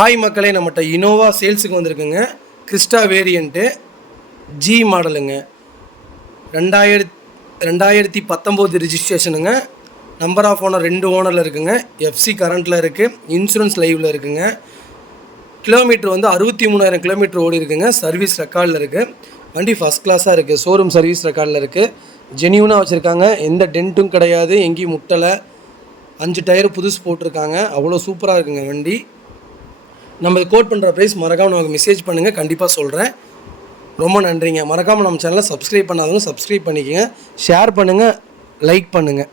Hi மக்களே, நம்மகிட்ட Innova சேல்ஸுக்கு வந்திருக்குங்க. கிறிஸ்டா வேரியண்ட்டு ஜி மாடலுங்க. 2019 ரிஜிஸ்ட்ரேஷனுங்க. நம்பர் ஆஃப் ஓனர் 2 ஓனரில் இருக்குங்க. எஃப்சி கரண்ட்டில் இருக்குது. இன்சூரன்ஸ் லைவில் இருக்குங்க. கிலோமீட்டர் வந்து 63,000 கிலோமீட்டர் ஓடி இருக்குங்க. சர்வீஸ் ரெக்கார்டில் இருக்குது. வண்டி ஃபஸ்ட் கிளாஸாக இருக்குது. ஷோரூம் சர்வீஸ் ரெக்கார்டில் இருக்குது. ஜெனியூனாக வச்சுருக்காங்க. எந்த டென்ட்டும் கிடையாது, எங்கேயும் முட்டலை. 5 டயர் புதுசு போட்டிருக்காங்க. அவ்வளோ சூப்பராக இருக்குங்க வண்டி. நம்ம கோட் பண்ணுற ப்ரைஸ் மறக்காமல் நமக்கு மெசேஜ் பண்ணுங்கள், கண்டிப்பாக சொல்கிறேன். ரொம்ப நன்றிங்க. மறக்காமல் நம்ம சேனலை சப்ஸ்கிரைப் பண்ணாதவங்க சப்ஸ்கிரைப் பண்ணிக்கோங்க, ஷேர் பண்ணுங்கள், லைக் பண்ணுங்கள்.